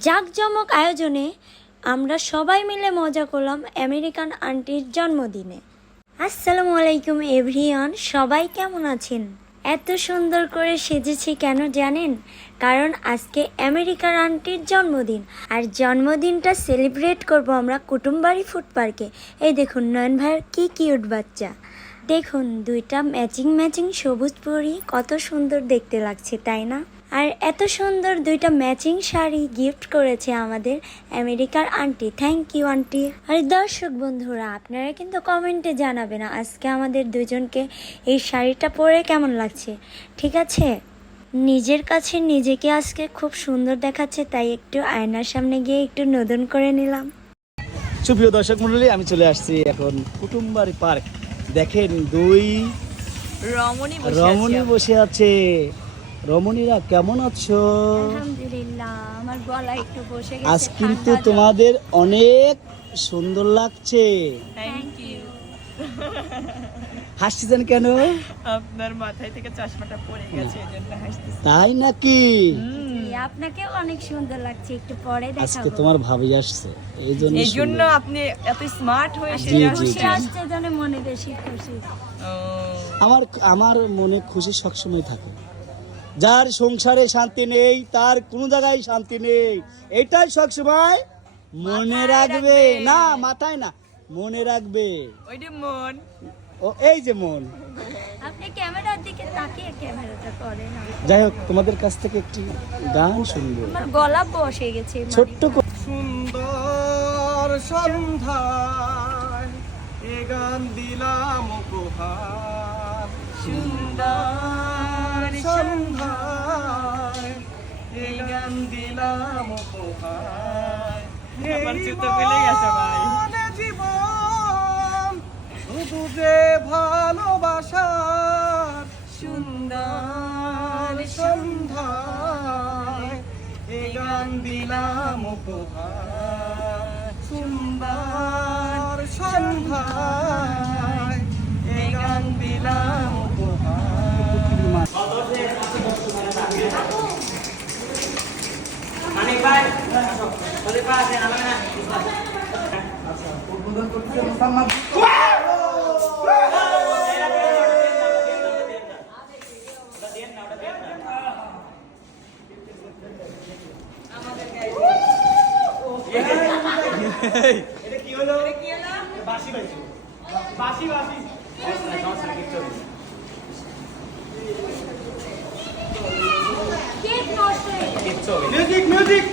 জাঁকজমক আয়োজনে আমরা সবাই মিলে মজা করলাম আমেরিকান আন্টির জন্মদিনে। আসসালামু আলাইকুম, এভরিওয়ান। সবাই কেমন আছেন? এত সুন্দর করে সেজেছি কেন জানেন? কারণ আজকে আমেরিকার আন্টির জন্মদিন। আর জন্মদিনটা সেলিব্রেট করব আমরা কুটুমবাড়ি ফুড পার্কে। এই দেখুন, নয়ন ভাইয়ের কী কিউট বাচ্চা। দেখুন, দুইটা ম্যাচিং ম্যাচিং সবুজ পরি, কত সুন্দর দেখতে লাগছে, তাই না? আর এত সুন্দর দুইটা ম্যাচিং শাড়ি গিফট করেছে আমাদের আমেরিকার আন্টি। Thank you aunty. আর দর্শক বন্ধুরা আপনারা কিন্তু কমেন্টে জানাবেন আজকে আমাদের দুজনকে এই শাড়িটা পরে কেমন লাগছে। ঠিক আছে? নিজের কাছে নিজেকে আজকে খুব সুন্দর দেখাচ্ছে তাই একটু আয়নার সামনে গিয়ে একটু নতুন করে নিলাম। সুপ্রিয় দর্শক মন্ডলী আমি চলে আসছি এখন কুটুমবাড়ি পার্ক। দেখেন দুই রমণী বসে রমণী বসে আছে। রমণীরা কেমন আছো? আলহামদুলিল্লাহ আমার গলা একটু বসে আজ কিন্তু তোমাদের অনেক সুন্দর লাগছে। থ্যাংক ইউ হাসছেন কেন? আপনার মাথায় থেকে চশমাটা পড়ে গেছে এজন্য হাসতেছি। তাই নাকি? আপনাকেও অনেক সুন্দর লাগছে একটু পরে আজকে তোমার ভাবি আসছে এই জন্য এই জন্য আপনি এত স্মার্ট হয়ে জি, সেজে জি, খুশি জি। মনে বেশি খুশি। আমার আমার মনে খুশি সবসময় থাকে। যার সংসারে শান্তি নেই তার কোনো জায়গায় শান্তি নেই। এটাই সবসময় মনে রাখবে। না মাথায় না মনে রাখবে। মন। ও এই যে মন। আপনি ক্যামেরার দিকে তাকিয়ে ক্যামেরাটা করেন যাই হোক তোমাদের কাছ থেকে একটি গান শুনব। আমার গলা বসে গেছে মানে। ছোট্ট সুন্দর সন্ধ্যায় এ গান দিলাম উপহার। সুন্দর সন্ধ্যায় এ গান দিলাম উপহার আমার জুতো ফেলে গেছে ভাই। জীবনে শুধু যে ভালোবাসার সুন্দর সন্ধ্যায় গান দিলাম উপহার সুন্দর সন্ধ্যায় এ গান দিলাম Palipad. Palipad. Yan naman na. Huwag mo lang pag-ilang pamagkot.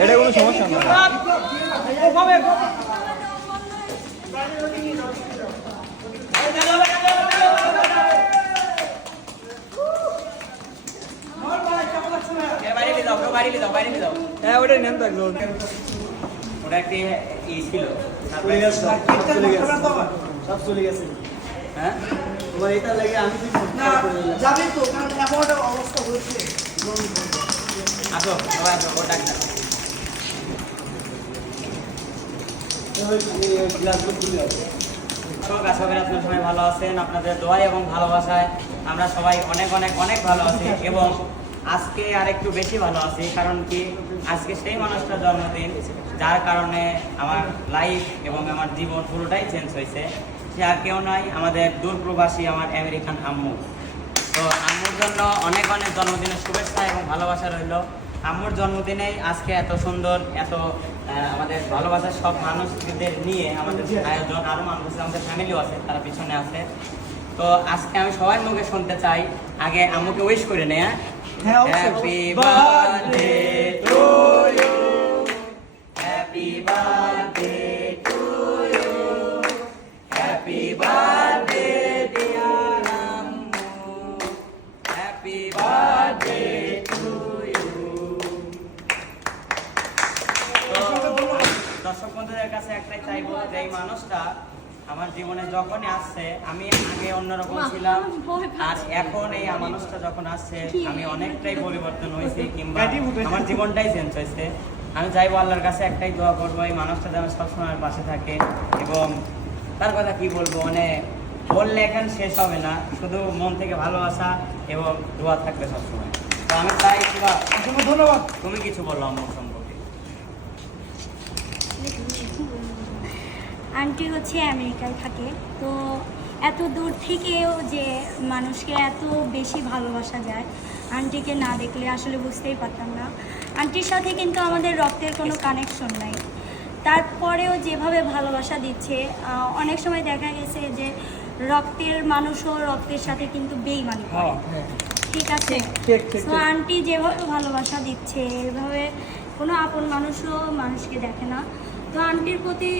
এটা কোনো সমস্যা না। হ্যাঁ ওটা নেন তো একজন ওটা একটি ই ছিল। চলে গেছে সব। চলে গেছে। সব চলে গেছে। হ্যাঁ? তোমার এটা লাগে আমি কি যাবি তো কারণ এমন অবস্থা হয়েছে। আসো সবাই আসো ওর ডাক্তার গ্লাসগুলো খুলে আছে শোক সবাই ভালো আছেন? আপনাদের দোয়া এবং ভালোবাসায় আমরা সবাই অনেক অনেক অনেক ভালো আছি এবং আজকে আর একটু বেশি ভালো আছি, কারণ কি আজকে সেই মানুষটার জন্মদিন, যার কারণে আমার লাইফ এবং আমার জীবন পুরোটাই চেঞ্জ হয়েছে। সে আর কেউ নয়, আমাদের দূরপ্রবাসী, আমার আমেরিকান আম্মু। তো আম্মুর জন্য অনেক অনেক জন্মদিনের শুভেচ্ছা এবং ভালোবাসা রইল। আম্মুর জন্মদিনে আজকে এত সুন্দর এত আমাদের ভালোবাসার সব মানুষদের নিয়ে আমাদের আয়োজন আরও মানুষ আছে আমাদের ফ্যামিলিও আছে তারা পিছনে আছে। তো আজকে আমি সবাই মুখে শুনতে চাই আগে আম্মুকে উইশ করে নে হ্যাঁ, হ্যাপি বার্থডে টু ইউ যখনই আসছে আমি আগে অন্যরকম ছিলাম আর এখন এই মানুষটা যখন আসছে আমি অনেকটাই পরিবর্তন হয়েছি কিংবা আমার জীবনটাই চেঞ্জ হয়েছে। আমি চাইব আল্লাহর কাছে একটাই দোয়া করব এই মানুষটা যেন সবসময় পাশে থাকে এবং তার কথা কি বলব মানে বললে এখন শেষ হবে না শুধু মন থেকে ভালোবাসা এবং দোয়া থাকবে সবসময়। তো আমি চাই কিবা অসংখ্য ধন্যবাদ। তুমি কিছু বলো আমার আন্টি হচ্ছে আমেরিকায় থাকে। তো এত দূর থেকেও যে মানুষকে এত বেশি ভালোবাসা যায় আন্টিকে না দেখলে আসলে বুঝতেই পারতাম না। আন্টির সাথে কিন্তু আমাদের রক্তের কোনো কানেকশন নাই। তারপরেও যেভাবে ভালোবাসা দিচ্ছে অনেক সময় দেখা গেছে যে রক্তের মানুষও রক্তের সাথে কিন্তু বেইমানি করে। ঠিক আছে? ঠিক, ঠিক, তো আন্টি যেভাবে ভালোবাসা দিচ্ছে এভাবে কোনো আপন মানুষও মানুষকে দেখে না। তো আন্টির প্রতি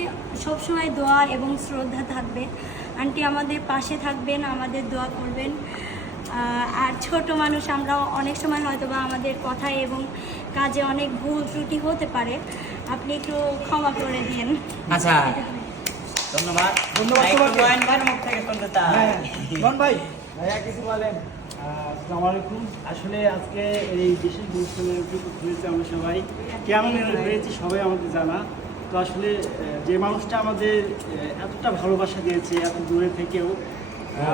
সবসময় দোয়া এবং শ্রদ্ধা থাকবে। আন্টি আমাদের পাশে থাকবেন আমাদের দোয়া করবেন। আর ছোট মানুষ আমরা অনেক সময় হয়তো বা আমাদের কথায় এবং কাজে অনেক ভুল ত্রুটি হতে পারে। আপনি একটু ক্ষমা করে দিন। আচ্ছা ধন্যবাদ। হ্যাঁ রন ভাই। ভাইয়া কিছু বলেন। আসসালামু আলাইকুম। আসলে আজকে এই বিশেষ অনুষ্ঠানে আমরা সবাই কেমন হয়েছি সবাই আমাদের জানা। তো আসলে যে মানুষটা আমাদের এতটা ভালোবাসা দিয়েছে এত দূরে থেকেও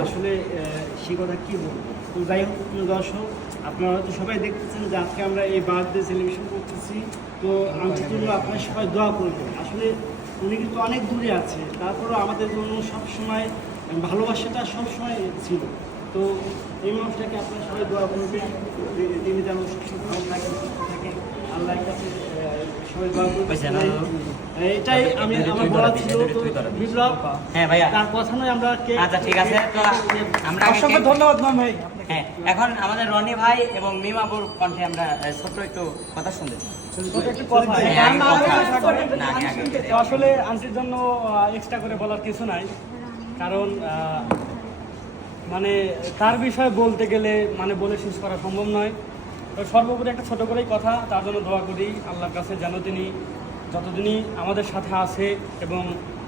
আসলে সে কথা কী বলব? তো যাই হোক প্রিয় দর্শক আপনারা হয়তো সবাই দেখতেছেন যে আজকে আমরা এই বার্থডে সেলিব্রেশন করতেছি। তো আংটির জন্য আপনারা সবাই দোয়া করবেন। আসলে উনি কিন্তু অনেক দূরে আছে। তারপরেও আমাদের জন্য সবসময় ভালোবাসাটা সবসময় ছিল। তো এই মানুষটাকে আপনারা সবাই দোয়া করবেন। তি- তিনি যেন সবসময় ভালো থাকেন সুস্থ থাকেন আল্লাহর কাছে এটাই আমি আমার বলা ছিল। বিপ্লব হ্যাঁ ভাইয়া তার কথা নয় আমরা আচ্ছা ঠিক আছে তো আমরা অসংখ্য ধন্যবাদ ভাই হ্যাঁ এখন আমাদের রনি ভাই এবং কণ্ঠে আমরা ছোট্ট একটু কথা শুনতে হ্যাঁ, আসলে আন্টির জন্য এক্সট্রা করে বলার কিছু নাই কারণ মানে তার বিষয়ে বলতে গেলে মানে বলে শেষ করা সম্ভব নয় সর্বোপরি একটা ছোট করেই কথা তার জন্য দোয়া করি আল্লাহর কাছে যেন তিনি যতদিনই আমাদের সাথে আছে এবং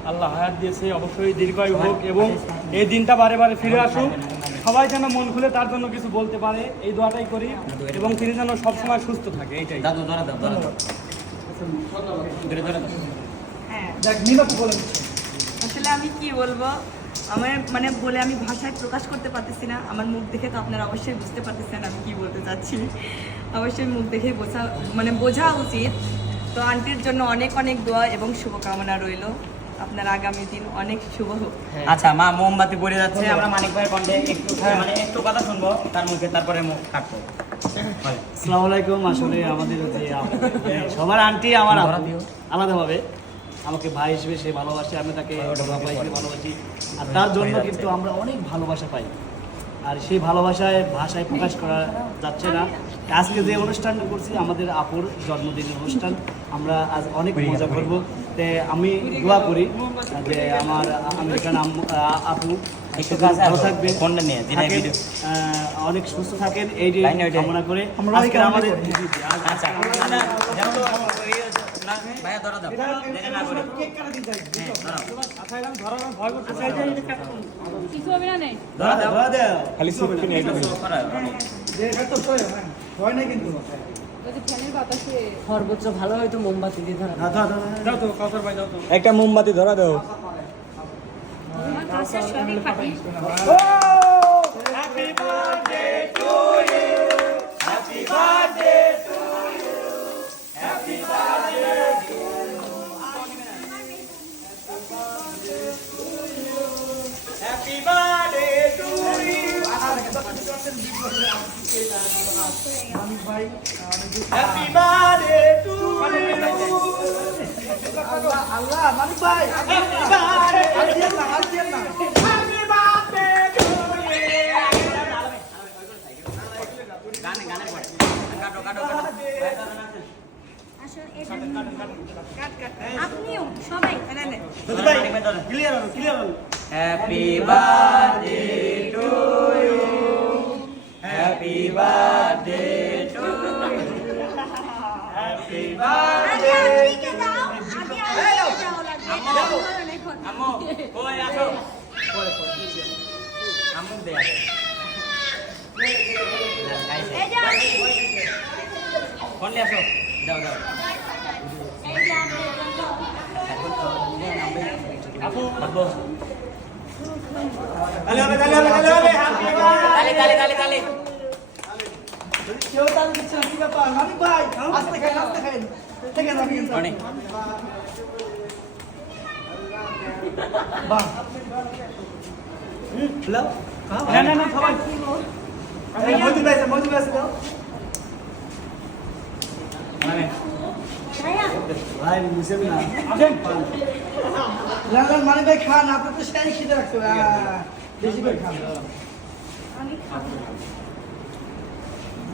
আল্লাহ হায়াত দিয়েছে অবশ্যই দীর্ঘায়ু হোক এবং এই দিনটা বারে বারে ফিরে আসুক। সবাই যেন মন খুলে তার জন্য কিছু বলতে পারে এই দোয়াটাই করি এবং তিনি যেন সবসময় সুস্থ থাকে এইটাই। দাদু ধরে দাও ধরে দাও। ধরে ধরে দাও। হ্যাঁ। দেখ আসলে আমি কি বলব? আমার মানে বলে আমি ভাষায় প্রকাশ করতে পারতেছি না। আমার মুখ দেখে তো আপনারা অবশ্যই বুঝতে পারতেছেন আমি কি বলতে চাচ্ছি। অবশ্যই মুখ দেখেই বোঝা মানে বোঝা উচিত। তো আন্টির জন্য অনেক অনেক দোয়া এবং শুভকামনা রইল। আপনার আগামী দিন অনেক শুভ হোক। আচ্ছা মা মোমবাতি পড়ে যাচ্ছে। আমরা মানিক ভাইয়ের কণ্ঠে একটু মানে একটু কথা শুনব তার মুখে তারপরে মুখ কাটবো। হয়। আসসালামু আলাইকুম। আসলে আমাদের যে সবার আন্টি আমার আলাদাভাবে। আমাকে ভাই হিসেবে সে ভালোবাসে আমি তাকে বাবা হিসেবে ভালোবাসি। আর তার জন্য কিন্তু আমরা অনেক ভালোবাসা পাই। আর সেই ভালোবাসায় ভাষায় প্রকাশ করা যাচ্ছে না। আজকে যে অনুষ্ঠানটা করছি আমাদের আপুর জন্মদিনের অনুষ্ঠান। আমরা আজ অনেক মজা করব। তে আমি দোয়া করি যে আমার আমেরিকান আপু অনেক সুস্থ থাকেন। এই যে কামনা করে আমাদের ভাইয়া ধরো দাও দেরি না করে কেক কাটা দিতে হয় ধরো। আচ্ছা এরকম ধরার ভয় করতেছে ধরো দাও। ধরা দাও। খালি সিফটি নিয়ে একটু যে এটা তো সয় হ্যাঁ হয় না কিন্তু। সর্বোচ্চ ভালো হয়তো মোমবাতি দিয়ে ধরা ধরা, ধরা, ধরা। দাও তো কাউসার ভাই দাও তো। একটা মোমবাতি ধরা দাও। Happy birthday to. Allah, Allah, Malik bhai. নিয়ে আসো যাও যাও আপু তাহলে হবে তাহলে হবে হ্যাপি তালি তালি তালি তালি কেউ তার দিচ্ছে না কি ব্যাপার? মানিক ভাই আস্তে খাই আস্তে খাই থেকে যাবে কিন্তু অনেক হ্যালো? না না না সবাই। মজুদ আছে মজুদ আছে দাও ভাই বুঝেন না। আসেন। লাল লাল মানে ভাই খান। আপনি তো সেই খিদে রাখছে আহ, বেশি করে খান।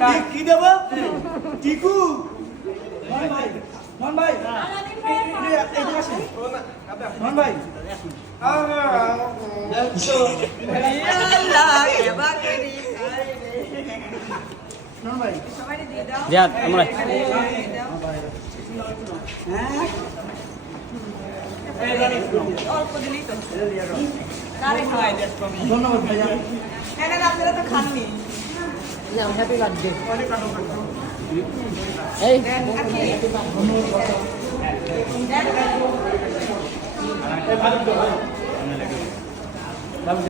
কি- কি দেবো? টিকু। মন ভাই মন ভাই। এদিকে আসেন। মন ভাই। মন ভাই। সবাই দিয়ে দাও। জিয়াদ আমরা অল্প দিলেই তো। কারে খাওয়াই। দেয় ধন্যবাদ ভাইয়া। হ্যাঁ না আপনারা তো খাননি হ্যাপি